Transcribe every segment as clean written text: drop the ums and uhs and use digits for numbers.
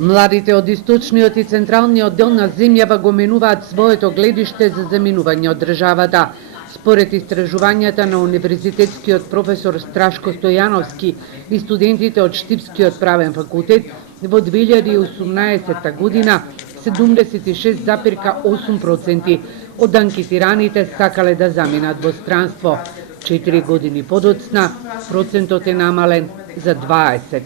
Младите од источниот и централниот дел на земјава го менуваат своето гледиште за заминување од државата. Според истражувањата на универзитетскиот професор Страшко Стојановски и студентите од Штипскиот правен факултет, во 2018 година 76,8% од анкетираните сакале да заминат во странство. 4 години подоцна, процентот е намален за 20%.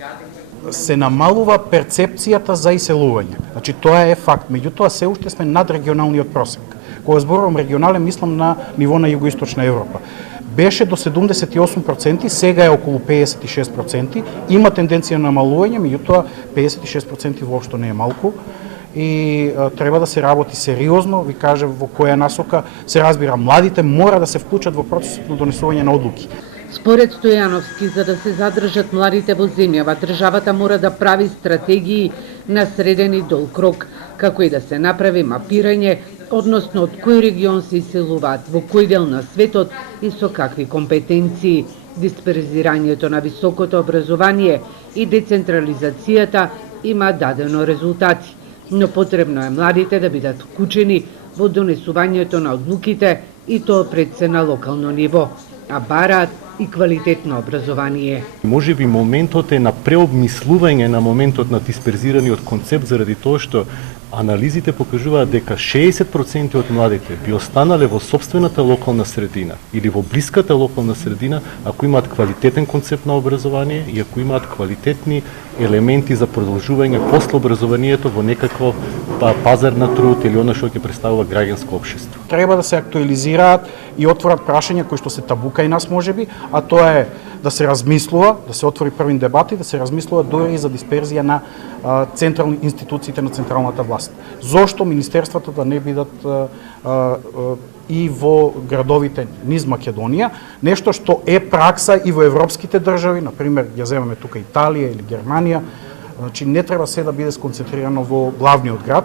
Се намалува перцепцијата за иселување. Значи, тоа е факт. Меѓутоа, се уште сме над регионалниот просек. Кога зборувам регионален, мислам на ниво на Југоисточна Европа. Беше до 78%, сега е околу 56%. Има тенденција на намалување, меѓутоа 56% воопшто не е малку. И треба да се работи сериозно, ви кажа во која насока се разбира, младите мора да се вклучат во процесот на донесување на одлуки. Според Стојановски, за да се задржат младите во земјава, државата мора да прави стратегии на среден и долг рок, како и да се направи мапирање, односно од кој регион се иселуваат, во кој дел на светот и со какви компетенции. Дисперзирањето на високото образование и децентрализацијата има дадено резултати, но потребно е младите да бидат вклучени во донесувањето на одлуките и тоа пред се на локално ниво, а бараат и квалитетно образование. Може би моментот е на преобмислување на моментот на дисперзираниот концепт, заради тоа што анализите покажуваат дека 60% од младите би останале во собствената локална средина или во блиската локална средина ако имаат квалитетен концепт на образование и ако имаат квалитетни елементи за продолжување после образованието во некакво пазар на труд или она што ќе представува граѓанско општество. Треба да се актуализираат и отворат прашања кои што се табука и нас можеби, а тоа е да се размислува, да се отвори првин дебат и да се размислува дури и за дисперзија на централни институциите на централната власт. Зошто министерствата да не бидат и во градовите низ Македонија, нешто што е пракса и во европските држави, например, ја земеме тука Италија или Германија, значи не треба се да биде сконцентрирано во главниот град.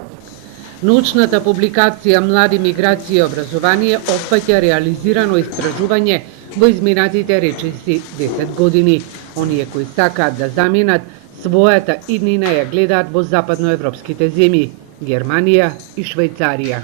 Научната публикација Млади миграција и образование опфаќа реализирано истражување во изминатите речиси 10 години. Оние кои сакаат да заминат, својата иднина ја гледаат во западноевропските земји, Германија и Швајцарија.